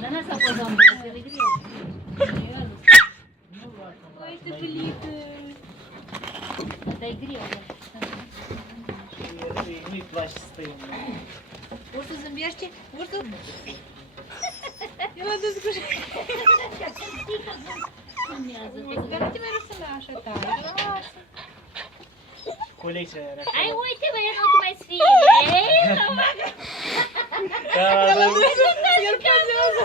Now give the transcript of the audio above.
Dar n-a sau pe doamnă, că e greu. Păi, este felită. Dar e greu. Nu-i place să stai în mână. Ursul zâmbește? Ursul? Eu l-am dus cu dar nu te mai răsă la așa tare. Lasă. Colecția era Ai, uite, bă, nu te mai sfie. acolo. El pozează.